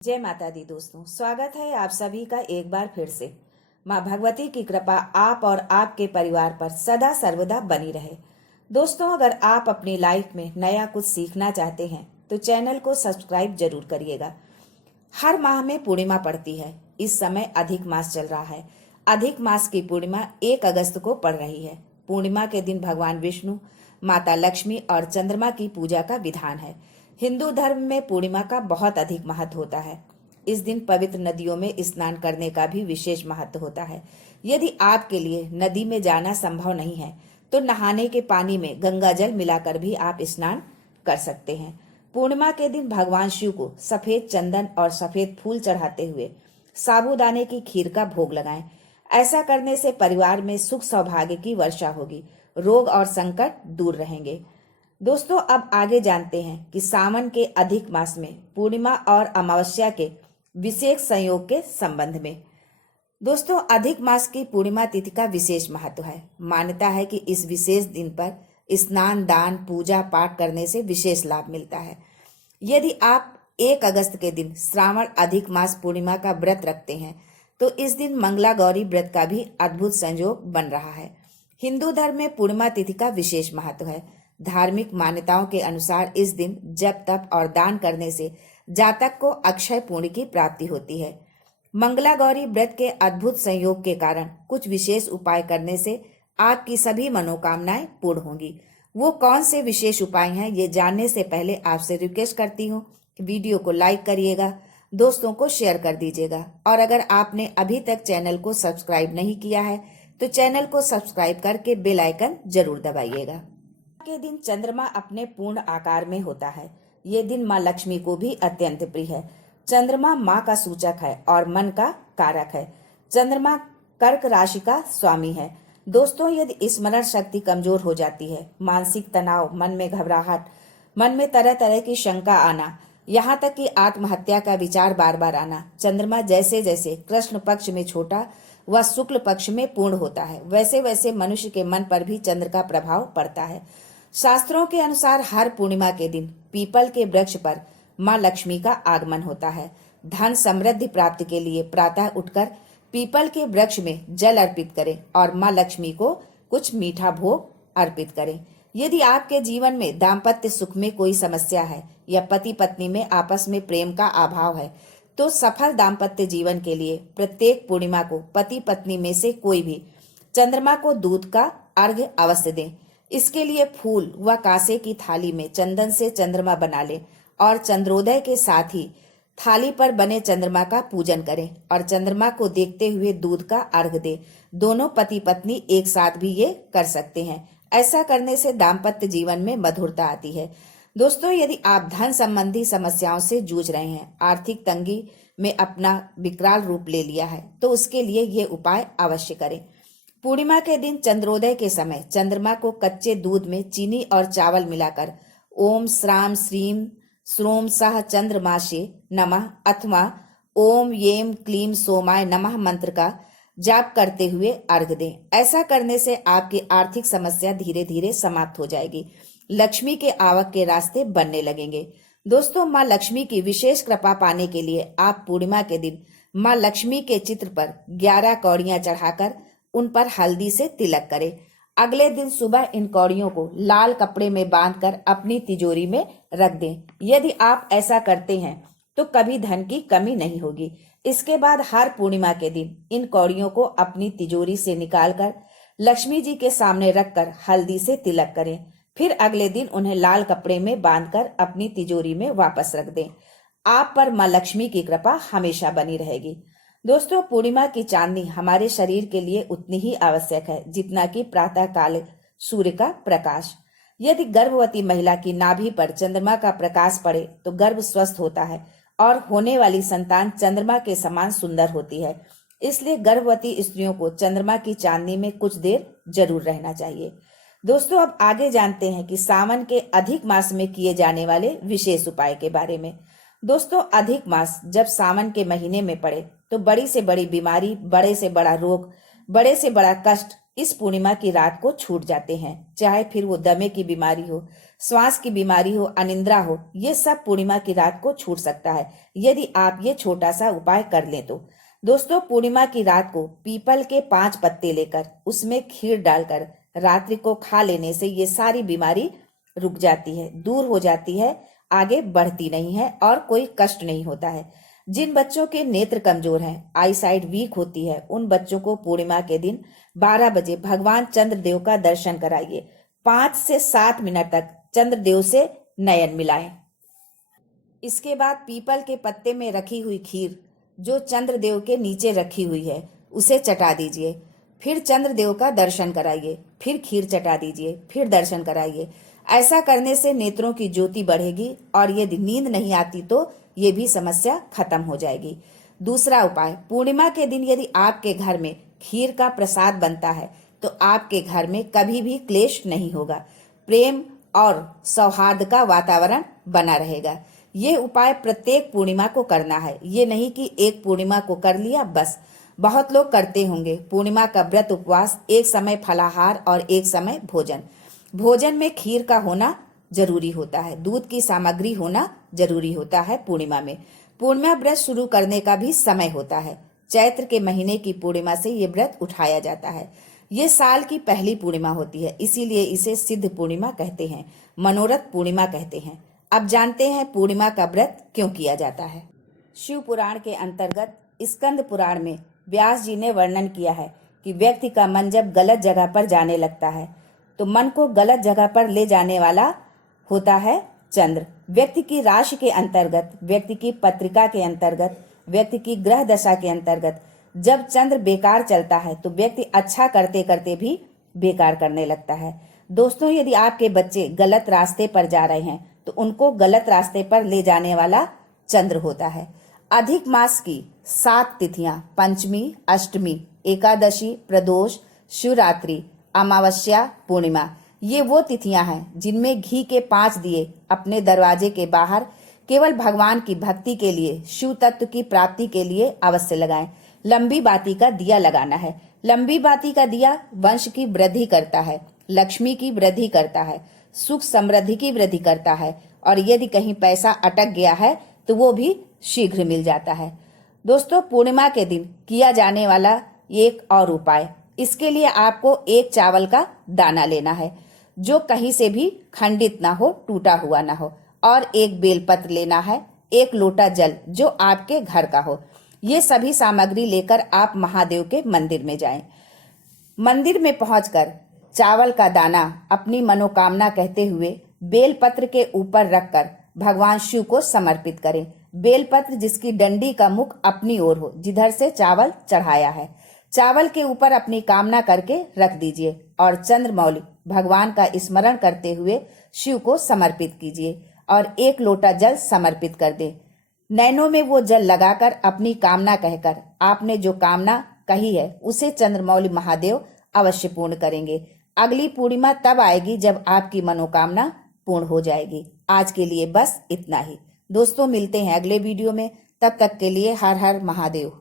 जय माता दी दोस्तों, स्वागत है आप सभी का एक बार फिर से। माँ भगवती की कृपा आप और आपके परिवार पर सदा सर्वदा बनी रहे। दोस्तों, अगर आप अपनी लाइफ में नया कुछ सीखना चाहते हैं तो चैनल को सब्सक्राइब जरूर करिएगा। हर माह में पूर्णिमा पड़ती है। इस समय अधिक मास चल रहा है। अधिक मास की पूर्णिमा 1 अगस्त को पड़ रही है। पूर्णिमा के दिन भगवान विष्णु, माता लक्ष्मी और चंद्रमा की पूजा का विधान है। हिंदू धर्म में पूर्णिमा का बहुत अधिक महत्व होता है। इस दिन पवित्र नदियों में स्नान करने का भी विशेष महत्व होता है। यदि आपके लिए नदी में जाना संभव नहीं है तो नहाने के पानी में गंगा जल मिलाकर भी आप स्नान कर सकते हैं। पूर्णिमा के दिन भगवान शिव को सफेद चंदन और सफेद फूल चढ़ाते हुए साबूदाने की खीर का भोग लगाएं। ऐसा करने से परिवार में सुख सौभाग्य की वर्षा होगी, रोग और संकट दूर रहेंगे। दोस्तों, अब आगे जानते हैं कि सावन के अधिक मास में पूर्णिमा और अमावस्या के विशेष संयोग के संबंध में। दोस्तों, अधिक मास की पूर्णिमा तिथि का विशेष महत्व है। मान्यता है कि इस विशेष दिन पर स्नान, दान, पूजा पाठ करने से विशेष लाभ मिलता है। यदि आप 1 अगस्त के दिन श्रावण अधिक मास पूर्णिमा का व्रत रखते हैं तो इस दिन मंगला गौरी व्रत का भी अद्भुत संयोग बन रहा है। हिंदू धर्म में पूर्णिमा तिथि का विशेष महत्व है। धार्मिक मान्यताओं के अनुसार इस दिन जप, तप और दान करने से जातक को अक्षय पुण्य की प्राप्ति होती है। मंगला गौरी व्रत के अद्भुत संयोग के कारण कुछ विशेष उपाय करने से आपकी सभी मनोकामनाएं पूर्ण होंगी। वो कौन से विशेष उपाय हैं, ये जानने से पहले आपसे रिक्वेस्ट करती हूँ कि वीडियो को लाइक करिएगा, दोस्तों को शेयर कर दीजिएगा और अगर आपने अभी तक चैनल को सब्सक्राइब नहीं किया है तो चैनल को सब्सक्राइब करके बेल आइकन जरूर दबाइएगा। के दिन चंद्रमा अपने पूर्ण आकार में होता है। ये दिन माँ लक्ष्मी को भी अत्यंत प्रिय है। चंद्रमा माँ का सूचक है और मन का कारक है। चंद्रमा कर्क राशि का स्वामी है। दोस्तों, यदि स्मरण शक्ति कमजोर हो जाती है, मानसिक तनाव, मन में घबराहट, मन में तरह तरह की शंका आना, यहाँ तक कि आत्महत्या का विचार बार बार आना, चंद्रमा जैसे जैसे कृष्ण पक्ष में छोटा व शुक्ल पक्ष में पूर्ण होता है, वैसे वैसे मनुष्य के मन पर भी चंद्र का प्रभाव पड़ता है। शास्त्रों के अनुसार हर पूर्णिमा के दिन पीपल के वृक्ष पर माँ लक्ष्मी का आगमन होता है। धन समृद्धि प्राप्ति के लिए प्रातः उठकर पीपल के वृक्ष में जल अर्पित करें और माँ लक्ष्मी को कुछ मीठा भोग अर्पित करें। यदि आपके जीवन में दाम्पत्य सुख में कोई समस्या है या पति पत्नी में आपस में प्रेम का अभाव है तो सफल दाम्पत्य जीवन के लिए प्रत्येक पूर्णिमा को पति पत्नी में से कोई भी चंद्रमा को दूध का अर्घ्य अवश्य दें। इसके लिए फूल व कांसे की थाली में चंदन से चंद्रमा बना लें और चंद्रोदय के साथ ही थाली पर बने चंद्रमा का पूजन करें और चंद्रमा को देखते हुए दूध का अर्घ दें। दोनों पति पत्नी एक साथ भी ये कर सकते हैं। ऐसा करने से दाम्पत्य जीवन में मधुरता आती है। दोस्तों, यदि आप धन संबंधी समस्याओं से जूझ रहे हैं, आर्थिक तंगी में अपना विकराल रूप ले लिया है तो उसके लिए ये उपाय अवश्य करें। पूर्णिमा के दिन चंद्रोदय के समय चंद्रमा को कच्चे दूध में चीनी और चावल मिलाकर ओम श्राम श्रीम श्रोम सह चंद्रमाशे नमः अथवा ओम येम क्लीम सोमाय नमः मंत्र का जाप करते हुए अर्घ दें। ऐसा करने से आपकी आर्थिक समस्या धीरे धीरे समाप्त हो जाएगी। लक्ष्मी के आवक के रास्ते बनने लगेंगे। दोस्तों, माँ लक्ष्मी की विशेष कृपा पाने के लिए आप पूर्णिमा के दिन माँ लक्ष्मी के चित्र पर 11 कौड़ियां चढ़ाकर उन पर हल्दी से तिलक करें। अगले दिन सुबह इन कौड़ियों को लाल कपड़े में बांधकर अपनी तिजोरी में रख दें। यदि आप ऐसा करते हैं तो कभी धन की कमी नहीं होगी। इसके बाद हर पूर्णिमा के दिन इन कौड़ियों को अपनी तिजोरी से निकालकर लक्ष्मी जी के सामने रखकर हल्दी से तिलक करें। फिर अगले दिन उन्हें लाल कपड़े में बांधकर अपनी तिजोरी में वापस रख दें। आप पर माँ लक्ष्मी की कृपा हमेशा बनी रहेगी। दोस्तों, पूर्णिमा की चांदनी हमारे शरीर के लिए उतनी ही आवश्यक है जितना कि प्रातः काल सूर्य का प्रकाश। यदि गर्भवती महिला की नाभि पर चंद्रमा का प्रकाश पड़े तो गर्भ स्वस्थ होता है और होने वाली संतान चंद्रमा के समान सुंदर होती है। इसलिए गर्भवती स्त्रियों को चंद्रमा की चांदनी में कुछ देर जरूर रहना चाहिए। दोस्तों, अब आगे जानते हैं कि सावन के अधिक मास में किए जाने वाले विशेष उपाय के बारे में। दोस्तों, अधिक मास जब सावन के महीने में पड़े तो बड़ी से बड़ी बीमारी, बड़े से बड़ा रोग, बड़े से बड़ा कष्ट इस पूर्णिमा की रात को छूट जाते हैं। चाहे फिर वो दमे की बीमारी हो, श्वास की बीमारी हो, अनिद्रा हो, ये सब पूर्णिमा की रात को छूट सकता है यदि आप ये छोटा सा उपाय कर लें तो। दोस्तों, पूर्णिमा की रात को पीपल के 5 पत्ते लेकर उसमें खीर डालकर रात्रि को खा लेने से ये सारी बीमारी रुक जाती है, दूर हो जाती है, आगे बढ़ती नहीं है और कोई कष्ट नहीं होता है। जिन बच्चों के नेत्र कमजोर हैं, आई साइट वीक होती है, उन बच्चों को पूर्णिमा के दिन 12 बजे भगवान चंद्रदेव का दर्शन कराइए। 5 से 7 मिनट तक चंद्रदेव से नयन मिलाएं। इसके बाद पीपल के पत्ते में रखी हुई खीर जो चंद्रदेव के नीचे रखी हुई है उसे चटा दीजिए। फिर चंद्रदेव का दर्शन कराइए, फिर खीर चटा दीजिए, फिर दर्शन कराइए। ऐसा करने से नेत्रों की ज्योति बढ़ेगी और यदि नींद नहीं आती तो ये भी समस्या खत्म हो जाएगी। दूसरा उपाय, पूर्णिमा के दिन यदि आपके घर में खीर का प्रसाद बनता है तो आपके घर में कभी भी क्लेश नहीं होगा, प्रेम और सौहार्द का वातावरण बना रहेगा। ये उपाय प्रत्येक पूर्णिमा को करना है, ये नहीं कि एक पूर्णिमा को कर लिया बस। बहुत लोग करते होंगे पूर्णिमा का व्रत उपवास, एक समय फलाहार और एक समय भोजन। भोजन में खीर का होना जरूरी होता है, दूध की सामग्री होना जरूरी होता है। पूर्णिमा में पूर्णिमा व्रत शुरू करने का भी समय होता है। चैत्र के महीने की पूर्णिमा से ये व्रत उठाया जाता है। ये साल की पहली पूर्णिमा होती है, इसीलिए इसे सिद्ध पूर्णिमा कहते हैं, मनोरथ पूर्णिमा कहते हैं। अब जानते हैं पूर्णिमा का व्रत क्यों किया जाता है। शिव पुराण के अंतर्गत स्कंद पुराण में व्यास जी ने वर्णन किया है कि व्यक्ति का मन जब गलत जगह पर जाने लगता है तो मन को गलत जगह पर ले जाने वाला होता है चंद्र। व्यक्ति की राशि के अंतर्गत, व्यक्ति की पत्रिका के अंतर्गत, व्यक्ति की ग्रह दशा के अंतर्गत जब चंद्र बेकार चलता है तो व्यक्ति अच्छा करते करते भी बेकार करने लगता है। दोस्तों, यदि आपके बच्चे गलत रास्ते पर जा रहे हैं तो उनको गलत रास्ते पर ले जाने वाला चंद्र होता है। अधिक मास की 7 तिथियां, पंचमी, अष्टमी, एकादशी, प्रदोष, शिवरात्रि, अमावस्या, पूर्णिमा, ये वो तिथियां हैं जिनमें घी के 5 दिए अपने दरवाजे के बाहर केवल भगवान की भक्ति के लिए, शिव तत्व की प्राप्ति के लिए अवश्य लगाएं। लंबी बाती का दिया लगाना है। लंबी बाती का दिया वंश की वृद्धि करता है, लक्ष्मी की वृद्धि करता है, सुख समृद्धि की वृद्धि करता है और यदि कहीं पैसा अटक गया है तो वो भी शीघ्र मिल जाता है। दोस्तों, पूर्णिमा के दिन किया जाने वाला एक और उपाय, इसके लिए आपको एक चावल का दाना लेना है जो कहीं से भी खंडित ना हो, टूटा हुआ ना हो, और एक बेलपत्र लेना है, एक लोटा जल जो आपके घर का हो। ये सभी सामग्री लेकर आप महादेव के मंदिर में जाएं। मंदिर में पहुंचकर चावल का दाना अपनी मनोकामना कहते हुए बेलपत्र के ऊपर रखकर भगवान शिव को समर्पित करें। बेलपत्र जिसकी डंडी का मुख अपनी ओर हो, जिधर से चावल चढ़ाया है, चावल के ऊपर अपनी कामना करके रख दीजिए और चंद्रमौली भगवान का स्मरण करते हुए शिव को समर्पित कीजिए और एक लोटा जल समर्पित कर दें। नैनों में वो जल लगाकर अपनी कामना कहकर आपने जो कामना कही है उसे चंद्रमौली महादेव अवश्य पूर्ण करेंगे। अगली पूर्णिमा तब आएगी जब आपकी मनोकामना पूर्ण हो जाएगी। आज के लिए बस इतना ही। दोस्तों, मिलते हैं अगले वीडियो में, तब तक के लिए हर हर महादेव।